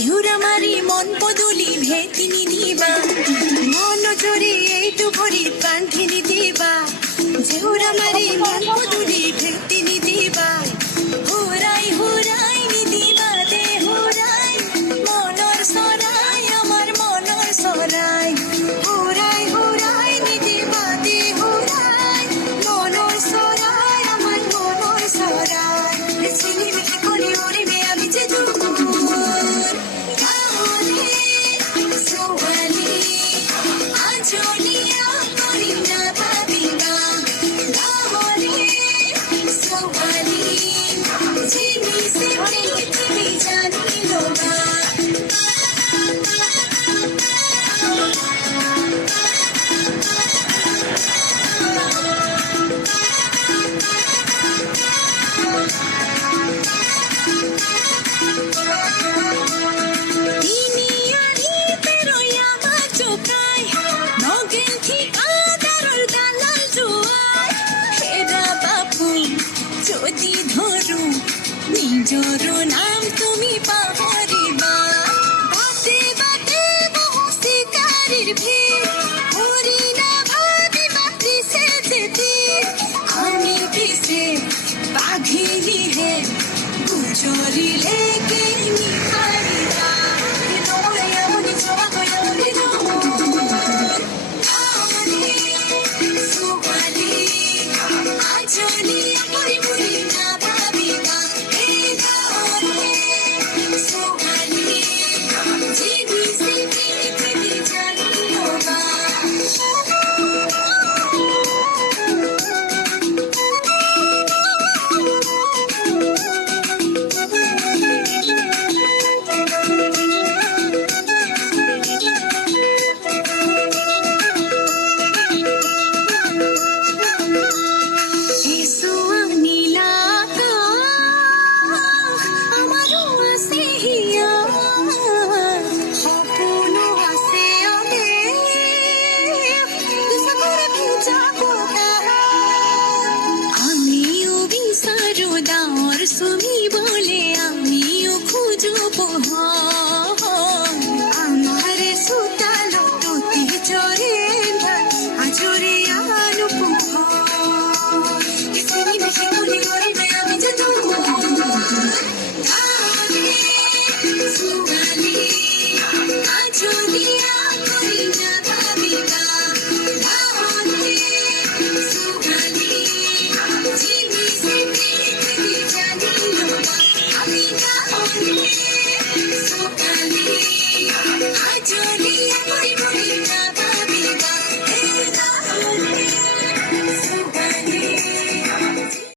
ঝিউরা মারি মন পদুলি ভেতিনি দিবা মন জোরে এইটু ভরি কান্ঠিনি দিবা ঝিউরা মারি মন পদুলি ভেতিনি দিবা হুরাই হুরাই নি দিবা দে হুরাই মনর সরাই আমার মনর সরাই হুরাই হুরাই নি দিবা দে হুরাই মনর সরাই আমার মনর সরাই চিনি মিঠে করে উড়িবে আমি যে দূর যদি ধরু নিজর নাম তুমি পাহরিবা বাটে বাটে বহু শিকারীর ভিড় হরিণা ভাবিবা কিসে যেতে আমি কিসে বাঘিনী হে গুজরিলে কে নিহারিবা নয় এমনি ছোয়া গয়া বলে সুগালি আজলি পরিমুরি